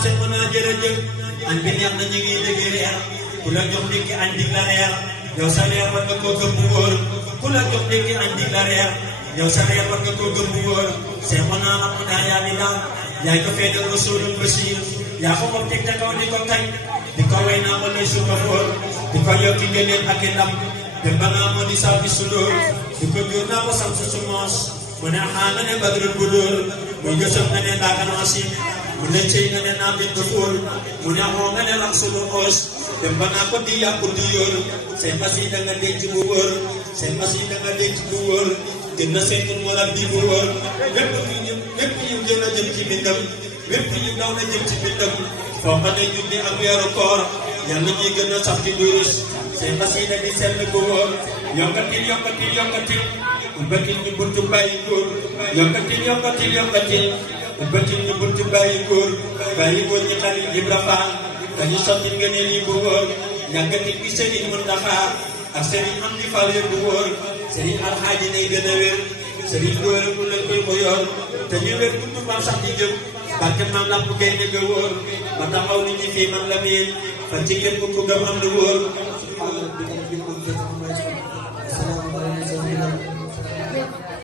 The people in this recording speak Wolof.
commencé mën a jërëjëf añ bi neex na ñu ngi dégg reer ku la jox ndékki añ dig la reer yow sa reer war nga koo gëm bu wóor ku la jox ndékki añ dig la reer yow sa reer war nga koo gëm bu wóor c'est mën a am naa yaa di daal yaay ko feeñal Rasulul Bashir yaa ko moom teg ca kaw di ko kañ di ko way naa ma lay suuka foor di ko yokki ngëneel ak i ndam dem ba nga moo di saabi sulóor di ko jur naa ko sam su moos mu ne xaa nga ne badrul bu dóor muy gësëm nga ne ndaakanoos mu ne cey nga ne naam nit ko fóol mu ne xoo nga ne lax sunu oos dem ba naa ko di yàqu di yóor say xasida nga denc bu wóor say xasida nga denc bu wóor gën na seen mu la bi bu wóor lépp yu gën a jëm ci bindam lépp yu daw na jëm ci bindam foo ko ne julli ak weeru koor yàlla ñuy gën a sax ci durus say xasida di sell bu wóor yokkatil yokkatil yokkatil ubbatil ñu buntu bàyyi góor yokkatil yokkatil yokkatil ubbatil ñu buntu bàyyi góor ñi xarit Ibra Faal dañu sottil ngëneel yi bu wóor ñàkkatil bi Sëriñ Muntaxa ak Sëriñ Amdi Fall bu wóor Sëriñ Alxaaji nay gën a wér Sëriñ góor bu lañ koy ko yor te ñu wér buntu maam sax di jëm barke maam lamp gay ne ga wóor ba taxaw nit ñi fii man la miin fa ci képp ku gëm am lu wóor